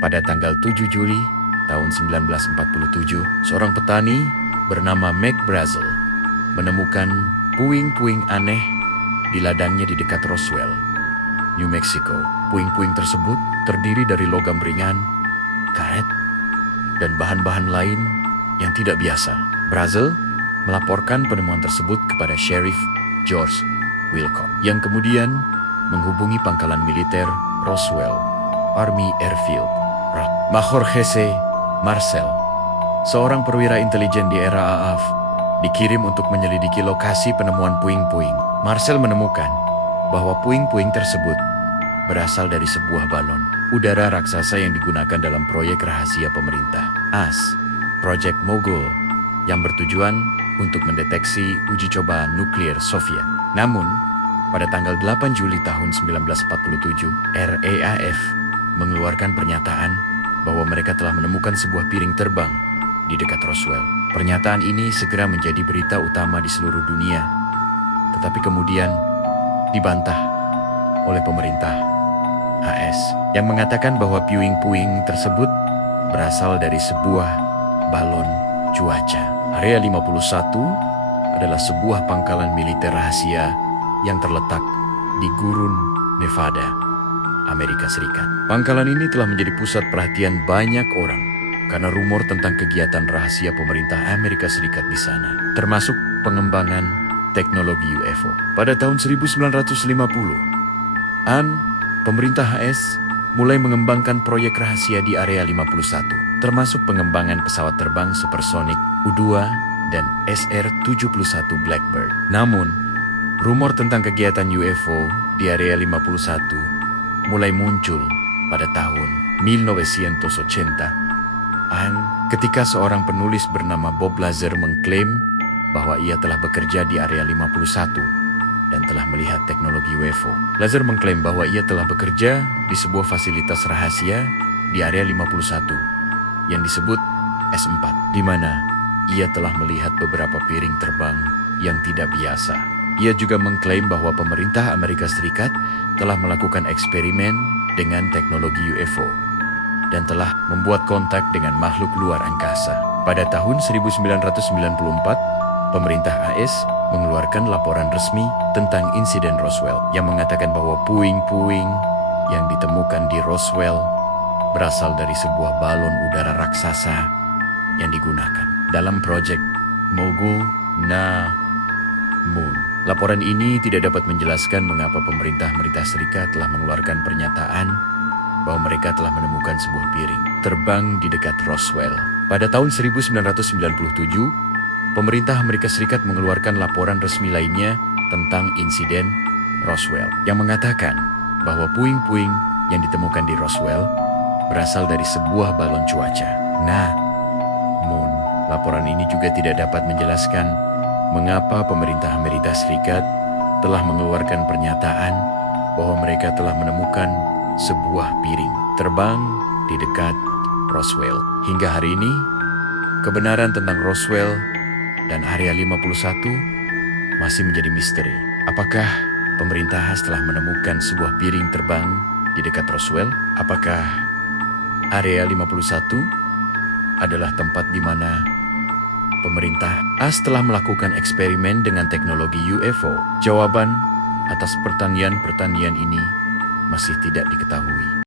Pada tanggal 7 Juli tahun 1947, seorang petani bernama Mac Brazel menemukan puing-puing aneh di ladangnya di dekat Roswell, New Mexico. Puing-puing tersebut terdiri dari logam ringan, karet, dan bahan-bahan lain yang tidak biasa. Brazel melaporkan penemuan tersebut kepada Sheriff George Wilcox, yang kemudian menghubungi pangkalan militer Roswell Army Airfield. Major Jesse Marcel, seorang perwira intelijen di era AAF, dikirim untuk menyelidiki lokasi penemuan puing-puing. Marcel menemukan bahwa puing-puing tersebut berasal dari sebuah balon udara raksasa yang digunakan dalam proyek rahasia pemerintah AS, Project Mogul, yang bertujuan untuk mendeteksi uji coba nuklir Soviet. Namun, pada tanggal 8 Juli tahun 1947, RAAF mengeluarkan pernyataan bahwa mereka telah menemukan sebuah piring terbang di dekat Roswell. Pernyataan ini segera menjadi berita utama di seluruh dunia, tetapi kemudian dibantah oleh pemerintah AS yang mengatakan bahwa puing-puing tersebut berasal dari sebuah balon cuaca. Area 51 adalah sebuah pangkalan militer rahasia yang terletak di Gurun, Nevada, Amerika Serikat. Pangkalan ini telah menjadi pusat perhatian banyak orang karena rumor tentang kegiatan rahasia pemerintah Amerika Serikat di sana, termasuk pengembangan teknologi UFO. Pada tahun 1950-an, pemerintah AS mulai mengembangkan proyek rahasia di Area 51, termasuk pengembangan pesawat terbang supersonik U-2 dan SR-71 Blackbird. Namun, rumor tentang kegiatan UFO di Area 51 mulai muncul pada tahun 1980-an ketika seorang penulis bernama Bob Lazar mengklaim bahwa ia telah bekerja di Area 51 dan telah melihat teknologi UFO. Lazar mengklaim bahwa ia telah bekerja di sebuah fasilitas rahasia di Area 51 yang disebut S4, di mana ia telah melihat beberapa piring terbang yang tidak biasa. Ia juga mengklaim bahwa pemerintah Amerika Serikat telah melakukan eksperimen dengan teknologi UFO dan telah membuat kontak dengan makhluk luar angkasa. Pada tahun 1994, pemerintah AS mengeluarkan laporan resmi tentang insiden Roswell yang mengatakan bahwa puing-puing yang ditemukan di Roswell berasal dari sebuah balon udara raksasa yang digunakan dalam proyek Mogul na Moon. Laporan ini tidak dapat menjelaskan mengapa pemerintah Amerika Serikat telah mengeluarkan pernyataan bahwa mereka telah menemukan sebuah piring terbang di dekat Roswell. Pada tahun 1997, pemerintah Amerika Serikat mengeluarkan laporan resmi lainnya tentang insiden Roswell yang mengatakan bahwa puing-puing yang ditemukan di Roswell berasal dari sebuah balon cuaca. Namun, laporan ini juga tidak dapat menjelaskan mengapa pemerintah Amerika Serikat telah mengeluarkan pernyataan bahwa mereka telah menemukan sebuah piring terbang di dekat Roswell. Hingga hari ini, kebenaran tentang Roswell dan Area 51 masih menjadi misteri. Apakah pemerintah telah menemukan sebuah piring terbang di dekat Roswell? Apakah Area 51 adalah tempat di mana pemerintah AS telah melakukan eksperimen dengan teknologi UFO? Jawaban atas pertanyaan-pertanyaan ini masih tidak diketahui.